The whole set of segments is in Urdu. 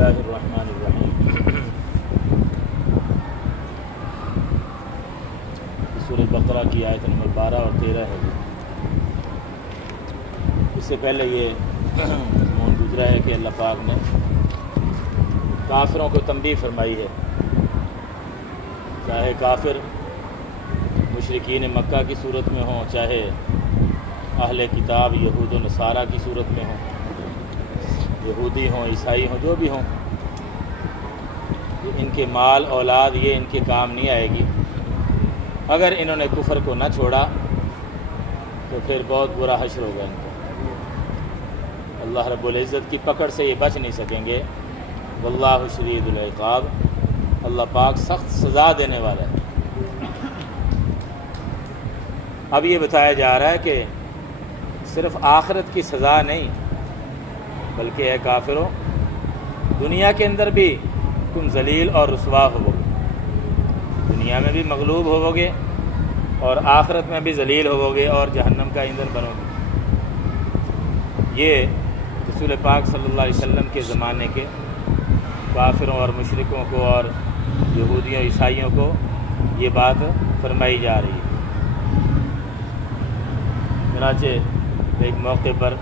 اللہ الرحمن الرحیم۔ سورۃ بقرہ کی آیت نمبر 12 اور 13 ہے۔ اس سے پہلے یہ مضمون گزرا ہے کہ اللہ پاک نے کافروں کو تنبیہ فرمائی ہے، چاہے کافر مشرکین مکہ کی صورت میں ہوں، چاہے اہل کتاب یہود و نصارہ کی صورت میں ہوں، یہودی ہوں، عیسائی ہوں، جو بھی ہوں، ان کے مال اولاد یہ ان کے کام نہیں آئے گی۔ اگر انہوں نے کفر کو نہ چھوڑا تو پھر بہت برا حشر ہوگا ان کو۔ اللہ رب العزت کی پکڑ سے یہ بچ نہیں سکیں گے۔ واللہ شدید العقاب، اللہ پاک سخت سزا دینے والا ہے۔ اب یہ بتایا جا رہا ہے کہ صرف آخرت کی سزا نہیں، بلکہ اے کافروں، دنیا کے اندر بھی تم ذلیل اور رسوا ہوو گے، دنیا میں بھی مغلوب ہوو گے اور آخرت میں بھی ذلیل ہوو گے اور جہنم کا ایندھن بنو گے۔ یہ رسول پاک صلی اللہ علیہ وسلم کے زمانے کے کافروں اور مشرکوں کو اور یہودیوں عیسائیوں کو یہ بات فرمائی جا رہی ہے۔ چنانچہ ایک موقع پر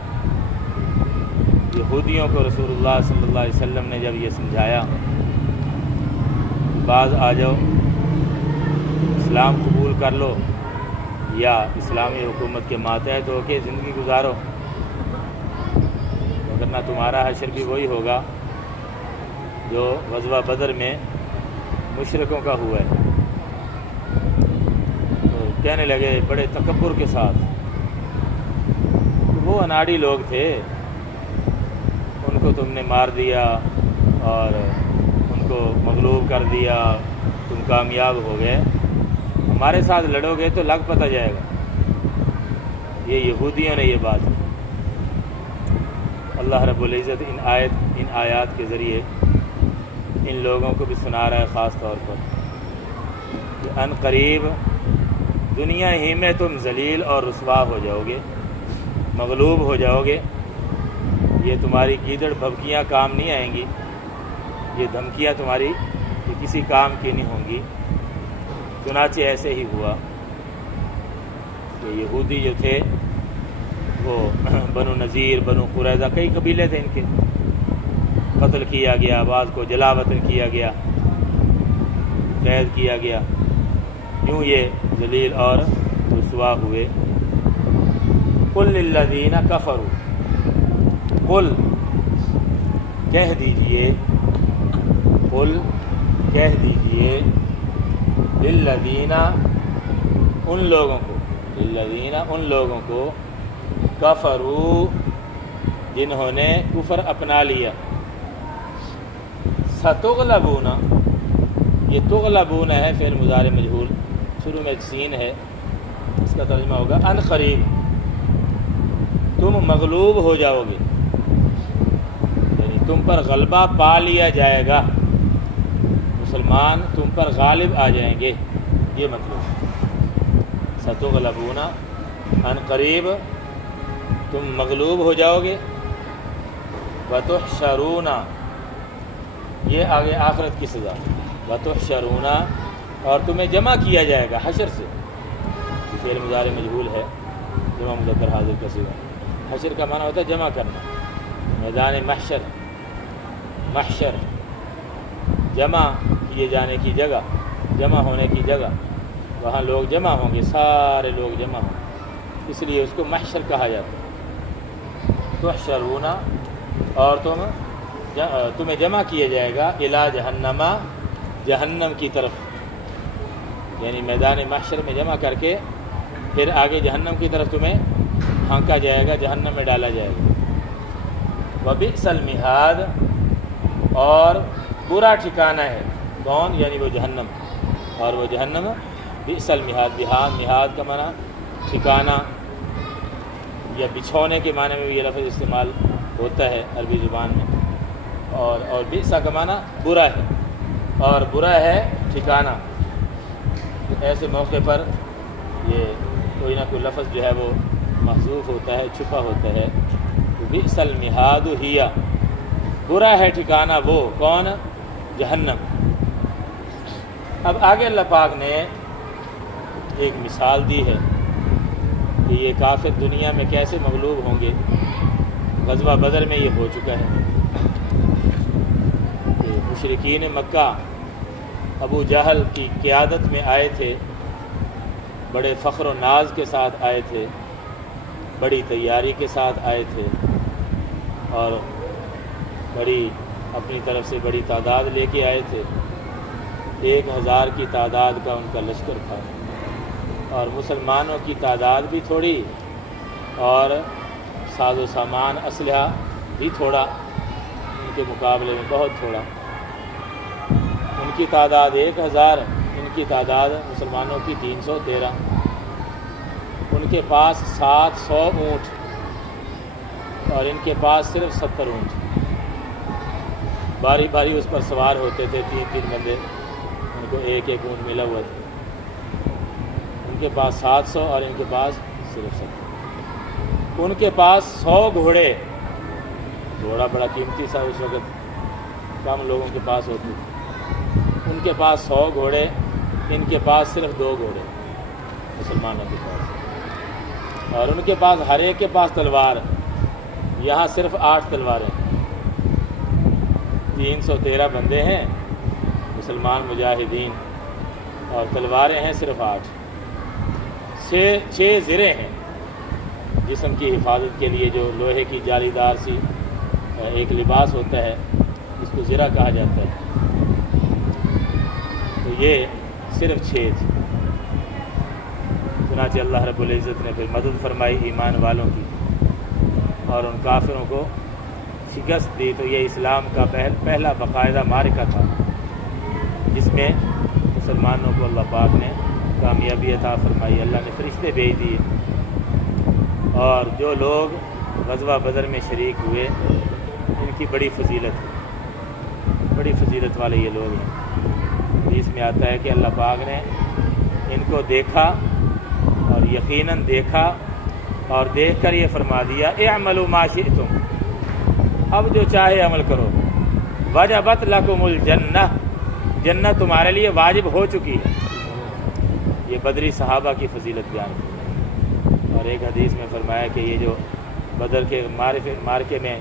یہودیوں کو رسول اللہ صلی اللہ علیہ وسلم نے جب یہ سمجھایا، بعض آ جاؤ، اسلام قبول کر لو یا اسلامی حکومت کے ماتحت ہو کے زندگی گزارو، ورنہ تمہارا حشر بھی وہی ہوگا جو غزوہ بدر میں مشرکوں کا ہوا ہے۔ تو کہنے لگے بڑے تکبر کے ساتھ، وہ اناڑی لوگ تھے، ان کو تم نے مار دیا اور ان کو مغلوب کر دیا، تم کامیاب ہو گئے، ہمارے ساتھ لڑو گے تو لگ پتہ جائے گا۔ یہ یہودیوں نے یہ بات کی۔ اللہ رب العزت ان آیات کے ذریعے ان لوگوں کو بھی سنا رہا ہے، خاص طور پر کہ ان قریب دنیا ہی میں تم ذلیل اور رسوا ہو جاؤ گے، مغلوب ہو جاؤ گے۔ یہ تمہاری گیدڑ بھبکیاں کام نہیں آئیں گی، یہ دھمکیاں تمہاری یہ کسی کام کی نہیں ہوں گی۔ چنانچہ ایسے ہی ہوا کہ یہودی جو تھے وہ بنو نذیر، بنو قریظہ، کئی قبیلے تھے ان کے، قتل کیا گیا، بعض کو جلا وطن کیا گیا، قید کیا گیا، یوں یہ ذلیل اور رسوا ہوئے۔ قل للذین کفروا، قل کہہ دیجئے، قل کہہ دیجئے، للذین ان لوگوں کو، للذین ان لوگوں کو، کفروا جنہوں نے کفر اپنا لیا، ستغلبون، یہ تغلبون ہے فعل مضارع مجہول، شروع میں ایک سین ہے، اس کا ترجمہ ہوگا ان قریب تم مغلوب ہو جاؤ گے، یعنی تم پر غلبہ پا لیا جائے گا، مسلمان تم پر غالب آ جائیں گے، یہ مطلب ستغلبون ان قریب تم مغلوب ہو جاؤ گے، وتحشرون، یہ آگے آخرت کی سزا، وتحشرون، اور تمہیں جمع کیا جائے گا حشر سے، فعل مضارع مجہول ہے، جمع مذکر حاضر کا صیغہ۔ حشر کا معنی ہوتا ہے جمع کرنا، میدان محشر، محشر جمع کیے جانے کی جگہ، جمع ہونے کی جگہ، وہاں لوگ جمع ہوں گے، سارے لوگ جمع ہوں گے، اس لیے اس کو محشر کہا جاتا ہے۔ تحشرون، اور تمہیں جمع کیا جائے گا، الی جہنم، جہنم کی طرف، یعنی میدان محشر میں جمع کر کے پھر آگے جہنم کی طرف تمہیں پھانکا جائے گا، جہنم میں ڈالا جائے گا۔ وبئس المہاد، اور برا ٹھکانہ ہے، کون؟ یعنی وہ جہنم، اور وہ جہنم بئس المہاد، مہاد کا معنی ٹھکانہ یا بچھونے کے معنی میں بھی یہ لفظ استعمال ہوتا ہے عربی زبان میں، اور بئس کا معنی برا ہے، اور برا ہے ٹھکانہ۔ ایسے موقع پر یہ کوئی نہ کوئی لفظ جو ہے وہ محذوف ہوتا ہے، چھپا ہوتا ہے۔ بئس المہاد ہی، برا ہے ٹھکانہ وہ کون؟ جہنم۔ اب آگے اللہ پاک نے ایک مثال دی ہے کہ یہ کافر دنیا میں کیسے مغلوب ہوں گے۔ غزوہ بدر میں یہ ہو چکا ہے کہ مشرکین مکہ ابو جہل کی قیادت میں آئے تھے، بڑے فخر و ناز کے ساتھ آئے تھے، بڑی تیاری کے ساتھ آئے تھے، اور بڑی اپنی طرف سے بڑی تعداد لے کے آئے تھے۔ 1000 کی تعداد کا ان کا لشکر تھا، اور مسلمانوں کی تعداد بھی تھوڑی اور ساز و سامان اسلحہ بھی تھوڑا، ان کے مقابلے میں بہت تھوڑا۔ ان کی تعداد 1000، ان کی تعداد مسلمانوں کی 313۔ ان کے پاس 700 اونٹ اور ان کے پاس صرف 70 اونٹ۔ باری باری اس پر سوار ہوتے تھے، 3 بندے، ان کو ایک ایک اونٹ ملا ہوا تھا۔ ان کے پاس 700 اور ان کے پاس صرف 70۔ ان کے پاس 100 گھوڑے، گھوڑا بڑا قیمتی تھا اس وقت، کم لوگوں کے پاس ہوتے تھے۔ ان کے پاس 100 گھوڑے، ان کے پاس صرف 2 گھوڑے مسلمانوں کے پاس، اور ان کے پاس ہر ایک کے پاس تلوار، یہاں صرف 8 تلواریں۔ 313 بندے ہیں مسلمان مجاہدین، اور تلواریں ہیں صرف 8۔ 6 زریں ہیں جسم کی حفاظت کے لیے، جو لوہے کی جالی دار سی ایک لباس ہوتا ہے، اس کو زرہ کہا جاتا ہے۔ تو یہ صرف 6 تھے۔ چنانچہ اللہ رب العزت نے پھر مدد فرمائی ایمان والوں کی اور ان کافروں کو شکست دی۔ تو یہ اسلام کا پہلا باقاعدہ معرکہ تھا جس میں مسلمانوں کو اللہ پاک نے کامیابی عطا فرمائی، اللہ نے فرشتے بھیج دیے، اور جو لوگ غزوہ بدر میں شریک ہوئے ان کی بڑی فضیلت ہے، بڑی فضیلت والے یہ لوگ ہیں۔ حدیث میں آتا ہے کہ اللہ پاک نے ان کو دیکھا اور یقیناً دیکھا، اور دیکھ کر یہ فرما دیا اعملوا ما شئتم، اب جو چاہے عمل کرو، وجبت لکم الجنہ، جنت تمہارے لیے واجب ہو چکی ہے۔ یہ بدری صحابہ کی فضیلت بیان کی۔ اور ایک حدیث میں فرمایا کہ یہ جو بدر کے معرکے میں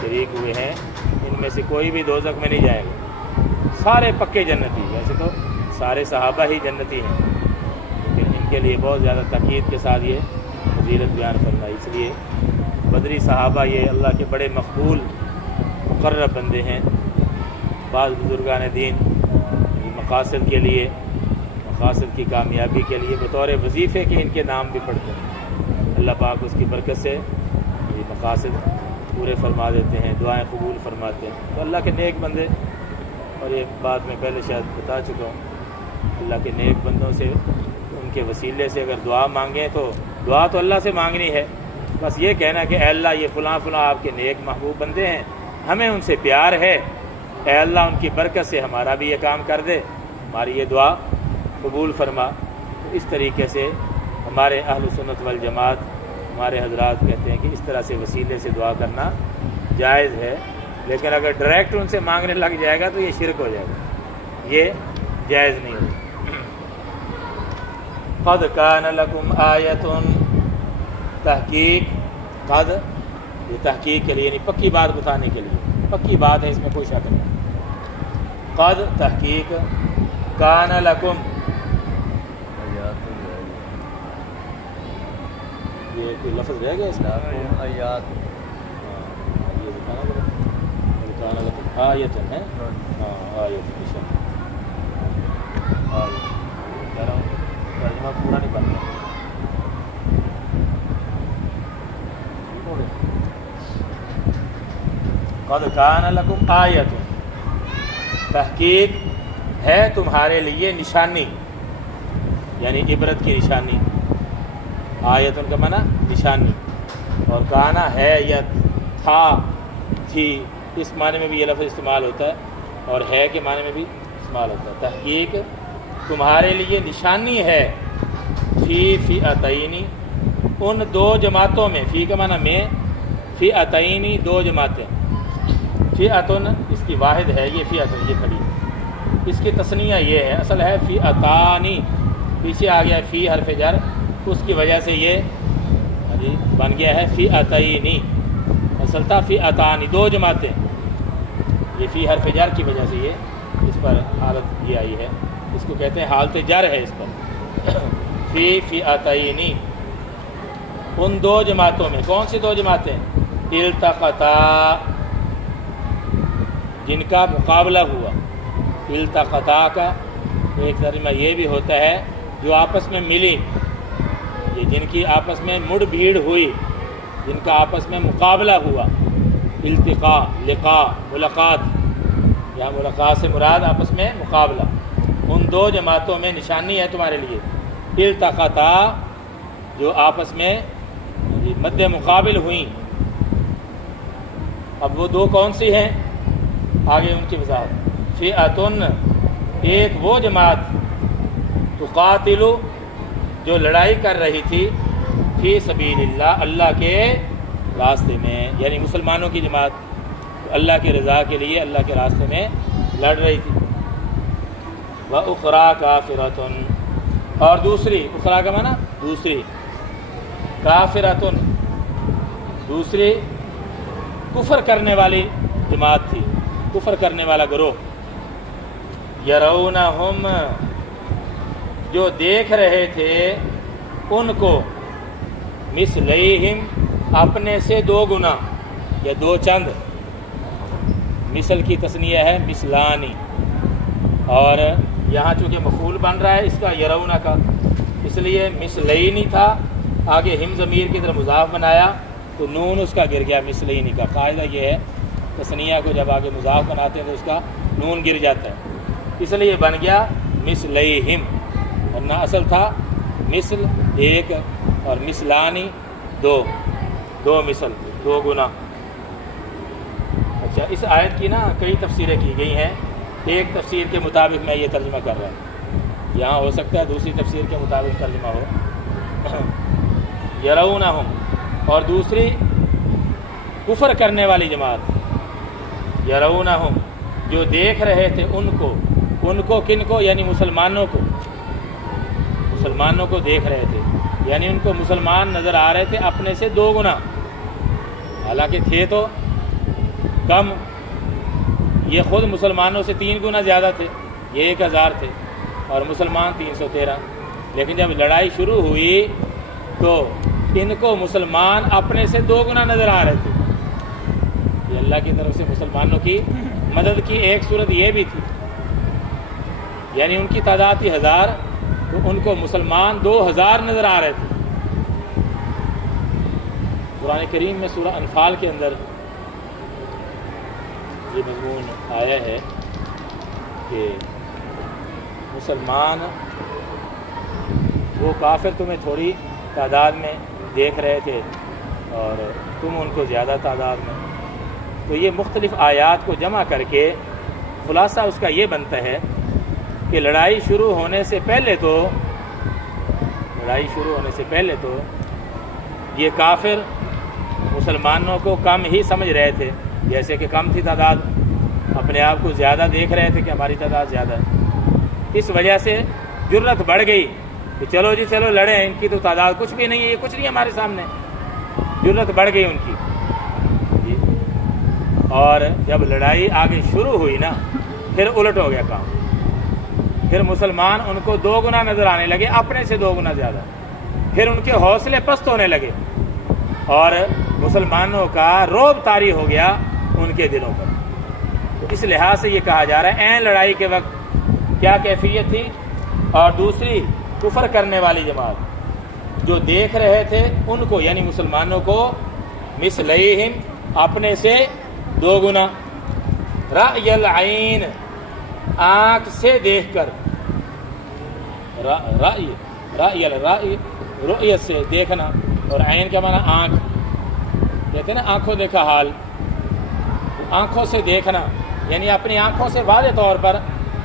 شریک ہوئے ہیں، ان میں سے کوئی بھی دوزخ میں نہیں جائے گا، سارے پکے جنتی۔ ویسے تو سارے صحابہ ہی جنتی ہیں، لیکن ان کے لیے بہت زیادہ تاکید کے ساتھ یہ فضیلت بیان فرمائی۔ اس لیے بدری صحابہ یہ اللہ کے بڑے مقبول مقرب بندے ہیں۔ بعض بزرگان دین مقاصد کے لیے، مقاصد کی کامیابی کے لیے بطور وظیفے کے ان کے نام بھی پڑھتے ہیں۔ اللہ پاک اس کی برکت سے یہ مقاصد پورے فرما دیتے ہیں، دعائیں قبول فرماتے ہیں۔ تو اللہ کے نیک بندے، اور یہ بات میں پہلے شاید بتا چکا ہوں، اللہ کے نیک بندوں سے، ان کے وسیلے سے اگر دعا مانگیں تو دعا تو اللہ سے مانگنی ہے، بس یہ کہنا کہ اے اللہ یہ فلاں فلاں آپ کے نیک محبوب بندے ہیں، ہمیں ان سے پیار ہے، اے اللہ ان کی برکت سے ہمارا بھی یہ کام کر دے، ہماری یہ دعا قبول فرما۔ تو اس طریقے سے ہمارے اہل سنت والجماعت، ہمارے حضرات کہتے ہیں کہ اس طرح سے وسیلے سے دعا کرنا جائز ہے، لیکن اگر ڈائریکٹ ان سے مانگنے لگ جائے گا تو یہ شرک ہو جائے گا، یہ جائز نہیں ہوگا۔ قد کان لکم آیۃ، تحقیق، قد یہ تحقیق کے لیے یعنی پکی بات بتانے کے لیے، پکی بات ہے، اس میں کوئی شک نہیں۔ قد تحقیق، کان لکم، یہ کوئی لفظ رہ گیا اس میں آیات، یہ دکھانا پڑا، کان لکم آیۃ ہے، ہاں آیت کہہ رہا ہوں، ترجمہ پورا نہیں بن رہا۔ قد کان لکم آیۃ، تحقیق ہے تمہارے لیے نشانی، یعنی عبرت کی نشانی۔ آیتن کا معنی نشانی، اور کانا ہے یا تھا، تھی، اس معنی میں بھی یہ لفظ استعمال ہوتا ہے، اور ہے کے معنی میں بھی استعمال ہوتا ہے۔ تحقیق تمہارے لیے نشانی ہے، فی فئتین، ان 2 جماعتوں میں، فی کا معنی میں، فئتین 2 جماعتیں، فئتن اس کی واحد ہے یہ فئتن، یہ کھڑی، اس کی تثنیہ یہ ہے، اصل ہے فئتانی، پیچھے آ گیا فی حرف جر، اس کی وجہ سے یہ بن گیا ہے فئتینی، اصل تھا فئتانی، دو جماعتیں، یہ فی حرف جر کی وجہ سے یہ اس پر حالت یہ آئی ہے، اس کو کہتے ہیں حالت جر ہے اس پر، فی فئتینی، ان دو جماعتوں میں، کون سی دو جماعتیں؟ التقطا، جن کا مقابلہ ہوا، التقطا کا ایک ترجمہ یہ بھی ہوتا ہے جو آپس میں ملی، یہ جن کی آپس میں مڑ بھیڑ ہوئی، جن کا آپس میں مقابلہ ہوا، التقاء، لقاء، ملاقات، یا ملاقات سے مراد آپس میں مقابلہ، ان دو جماعتوں میں نشانی ہے تمہارے لیے، التقطا جو آپس میں مد مقابل ہوئیں۔ اب وہ دو کون سی ہیں؟ آگے ان کی وضاحت، فئتن، ایک وہ جماعت، تقاتل، جو لڑائی کر رہی تھی، فی سبیل اللہ، اللہ کے راستے میں، یعنی مسلمانوں کی جماعت اللہ کی رضا کے لیے اللہ کے راستے میں لڑ رہی تھی، وَأُخْرَىٰ کَافِرَةٌ، اور دوسری، اخرا کا معنی دوسری، کافرتن، دوسری کفر کرنے والی جماعت تھی، کفر کرنے والا گروہ، یرونہم، جو دیکھ رہے تھے ان کو، مثلیہم، اپنے سے دو گنا یا دو چند، مثل کی تثنیہ ہے مثلانی، اور یہاں چونکہ مفعول بن رہا ہے اس کا یرونا کا، اس لیے مثلینی تھا، آگے ہم ضمیر کی طرف مضاف بنایا تو نون اس کا گر گیا مثلینی کا، قاعدہ یہ ہے تثنیہ کو جب آگے مضاف بناتے ہیں تو اس کا نون گر جاتا ہے، اس لیے بن گیا مثلیہم، ورنہ اصل تھا مثل ایک اور مثلانی دو، دو مثل، دو گنا۔ اچھا، اس آیت کی نا کئی تفسیریں کی گئی ہیں، ایک تفسیر کے مطابق میں یہ ترجمہ کر رہا ہوں، یہاں ہو سکتا ہے دوسری تفسیر کے مطابق ترجمہ ہو، یرونہم، اور دوسری کفر کرنے والی جماعت، یرونہم، جو دیکھ رہے تھے ان کو کن کو؟ یعنی مسلمانوں کو، مسلمانوں کو دیکھ رہے تھے، یعنی ان کو مسلمان نظر آ رہے تھے اپنے سے دو گنا، حالانکہ تھے تو کم، یہ خود مسلمانوں سے 3 گنا زیادہ تھے، یہ 1000 تھے اور مسلمان 313، لیکن جب لڑائی شروع ہوئی تو ان کو مسلمان اپنے سے 2 گنا نظر آ رہے تھے، یہ اللہ کی طرف سے مسلمانوں کی مدد کی ایک صورت یہ بھی تھی، یعنی ان کی تعداد تھی 1000 تو ان کو مسلمان 2000 نظر آ رہے تھے۔ قرآن کریم میں سورہ انفال کے اندر یہ مضمون آیا ہے کہ مسلمان، وہ کافر تمہیں تھوڑی تعداد میں دیکھ رہے تھے اور تم ان کو زیادہ تعداد میں، تو یہ مختلف آیات کو جمع کر کے خلاصہ اس کا یہ بنتا ہے کہ لڑائی شروع ہونے سے پہلے تو یہ کافر مسلمانوں کو کم ہی سمجھ رہے تھے، جیسے کہ کم تھی تعداد، اپنے آپ کو زیادہ دیکھ رہے تھے کہ ہماری تعداد زیادہ ہے، اس وجہ سے جرت بڑھ گئی کہ چلو جی چلو لڑیں، ان کی تو تعداد کچھ بھی نہیں ہے، یہ کچھ نہیں ہے ہمارے سامنے، جرت بڑھ گئی ان کی جی۔ اور جب لڑائی آگے شروع ہوئی نا، پھر الٹ ہو گیا کام، پھر مسلمان ان کو 2 گنا نظر آنے لگے، اپنے سے 2 گنا زیادہ، پھر ان کے حوصلے پست ہونے لگے اور مسلمانوں کا رعب طاری ہو گیا ان کے دلوں پر۔ تو اس لحاظ سے یہ کہا جا رہا ہے عین لڑائی کے وقت کیا کیفیت تھی، اور دوسری کفر کرنے والی جماعت جو دیکھ رہے تھے ان کو، یعنی مسلمانوں کو، مثلیہم، اپنے سے 2 گنا، رأی العین، آنکھ سے دیکھ کر، رؤیت سے دیکھنا، اور عین کا معنی آنکھ، کہتے ہیں نا آنکھوں دیکھا حال، آنکھوں سے دیکھنا، یعنی اپنی آنکھوں سے واضح طور پر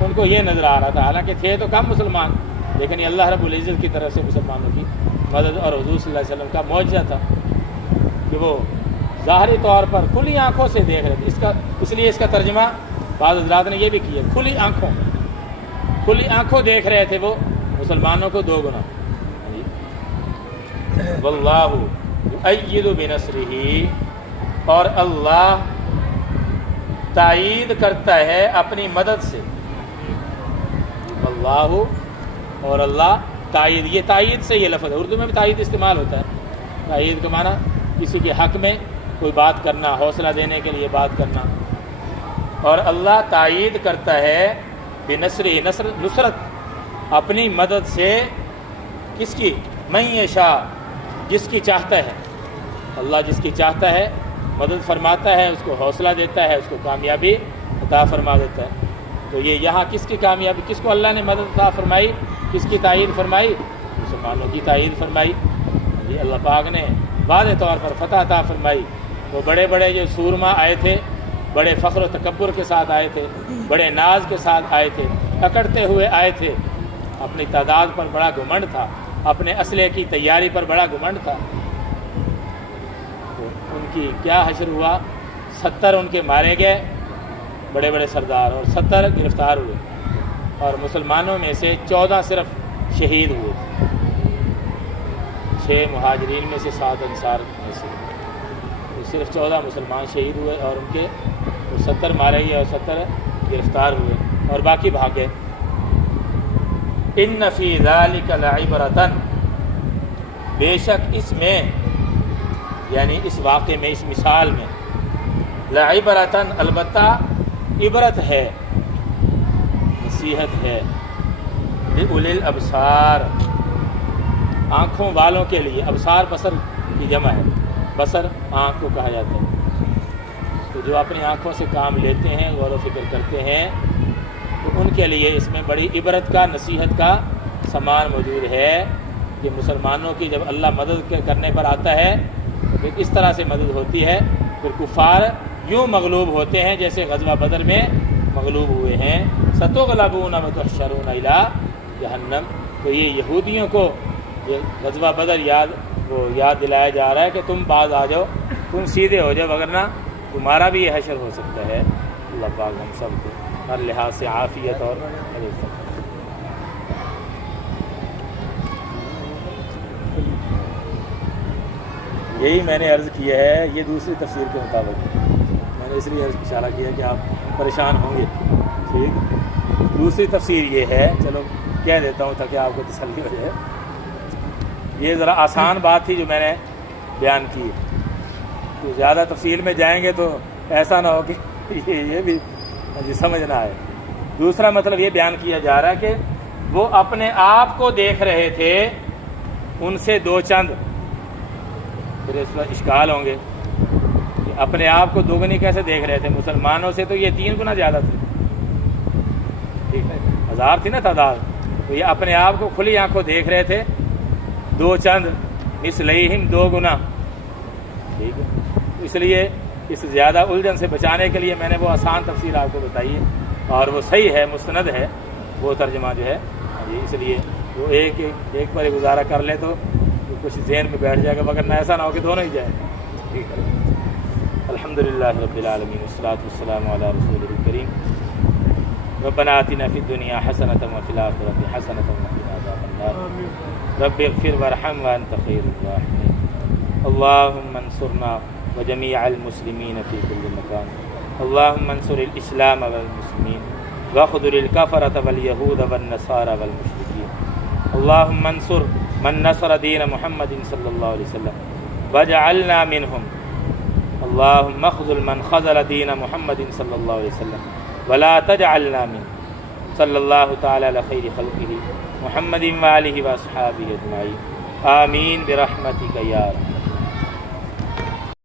ان کو یہ نظر آ رہا تھا، حالانکہ تھے تو کم مسلمان، لیکن یہ اللہ رب العزت کی طرف سے مسلمانوں کی مدد اور حضور صلی اللہ علیہ وسلم کا معجزہ تھا کہ وہ ظاہری طور پر کھلی آنکھوں سے دیکھ رہے تھے. اس لیے اس کا ترجمہ بعض حضرات نے یہ بھی کیا، کھلی آنکھوں دیکھ رہے تھے وہ مسلمانوں کو دو گنا. واللہ یؤید بنصرہ، اور اللہ تائید کرتا ہے اپنی مدد سے. اللہ اور اللہ تائید، یہ تائید سے یہ لفظ ہے. اردو میں بھی تائید استعمال ہوتا ہے. تائید کا معنی کسی کے حق میں کوئی بات کرنا، حوصلہ دینے کے لیے بات کرنا. اور اللہ تائید کرتا ہے بنصرہ، نصرت اپنی مدد سے. کس کی؟ من یشاء، جس کی چاہتا ہے. اللہ جس کی چاہتا ہے مدد فرماتا ہے، اس کو حوصلہ دیتا ہے، اس کو کامیابی عطا فرما دیتا ہے. تو یہ یہاں کس کی کامیابی، کس کو اللہ نے مدد عطا فرمائی، کس کی تائید فرمائی؟ مسلمانوں کی تائید فرمائی. یہ اللہ پاک نے واضح طور پر فتح عطا فرمائی. وہ بڑے بڑے جو سورما آئے تھے، بڑے فخر و تکبر کے ساتھ آئے تھے، بڑے ناز کے ساتھ آئے تھے، اکڑتے ہوئے آئے تھے. اپنی تعداد پر بڑا گھمنڈ تھا، اپنے اسلحے کی تیاری پر بڑا گھمنڈ تھا. تو ان کی کیا حشر ہوا؟ 70 ان کے مارے گئے بڑے بڑے سردار، اور 70 گرفتار ہوئے. اور مسلمانوں میں سے 14 صرف شہید ہوئے. 6 مہاجرین میں سے 7 انصار میں سے تو صرف 14 مسلمان شہید ہوئے، اور ان کے 70 مارے گئے اور 70 گرفتار ہوئے، اور باقی بھاگے. ان فی ذلک لعبرۃ، بے شک اس میں، یعنی اس واقعے میں، اس مثال میں، لعبرۃ، البتہ عبرت ہے، نصیحت ہے، لأولی الابصار، آنکھوں والوں کے لیے. ابصار بصر کی جمع ہے، بصر آنکھ کو کہا جاتا ہے. تو جو اپنی آنکھوں سے کام لیتے ہیں، غور و فکر کرتے ہیں، تو ان کے لیے اس میں بڑی عبرت کا، نصیحت کا سامان موجود ہے کہ مسلمانوں کی جب اللہ مدد کرنے پر آتا ہے تو پھر اس طرح سے مدد ہوتی ہے. پھر کفار یوں مغلوب ہوتے ہیں جیسے غزوہ بدر میں مغلوب ہوئے ہیں. ستغلبون وتحشرون الی جہنم. تو یہ یہودیوں کو یہ غزوہ بدر یاد دلایا جا رہا ہے کہ تم باز آ جاؤ، تم سیدھے ہو جاؤ، وگرنہ تمہارا بھی یہ حشر ہو سکتا ہے. اللہ پاک ہم سب کو ہر لحاظ سے عافیت اور عزت. یہی میں نے عرض کیا ہے، یہ دوسری تفسیر کے مطابق میں نے اس لیے اشارہ کیا کہ آپ پریشان ہوں گے. ٹھیک، دوسری تفسیر یہ ہے، چلو کہہ دیتا ہوں تاکہ آپ کو تسلی ہو جائے. یہ ذرا آسان بات تھی جو میں نے بیان کی. تو زیادہ تفصیل میں جائیں گے تو ایسا نہ ہو کہ یہ بھی سمجھ نہ آئے. دوسرا مطلب یہ بیان کیا جا رہا ہے کہ وہ اپنے آپ کو دیکھ رہے تھے، ان سے دو چند. پھر اس پر اشکال ہوں گے کہ اپنے آپ کو دوگنی کیسے دیکھ رہے تھے؟ مسلمانوں سے تو یہ 3 گنا زیادہ تھے. ٹھیک ہے، 1000 تھی نا تعداد. تو یہ اپنے آپ کو کھلی آنکھوں دیکھ رہے تھے، دو چند، مثلیہم، 2 گنا. ٹھیک ہے، اس لیے اس زیادہ الجھن سے بچانے کے لیے میں نے وہ آسان تفسیر آپ کو بتائی ہے، اور وہ صحیح ہے، مستند ہے وہ ترجمہ جو ہے. اس لیے وہ ایک پر گزارا کر لیں تو کچھ ذہن میں بیٹھ جائے گا، مگر نہ ایسا نہ ہو کہ دونوں ہی جائیں. ٹھیک ہے. الحمدللہ رب العالمین والصلاۃ والسلام علی رسولہ الکریم. ربنا آتنا فی الدنیا حسنۃ وفی الآخرۃ حسنۃ وقنا عذاب النار. رب اغفر وارحم وانت خیر الراحمین. اللهم انصرنا وجميع المسلمين في كل مكان. اللهم انصر الإسلام والمسلمين واخذل الكفرة واليهود والنصارى والمشركين. اللهم انصر من نصر دين محمد صلى الله عليه وسلم واجعلنا منهم. اللهم اخذل من خذل دين محمد صلى الله عليه وسلم ولا تجعلنا منه. صلى الله تعالى على خير خلقه محمد وآله وأصحابه أجمعين. آمين برحمتك يا رب.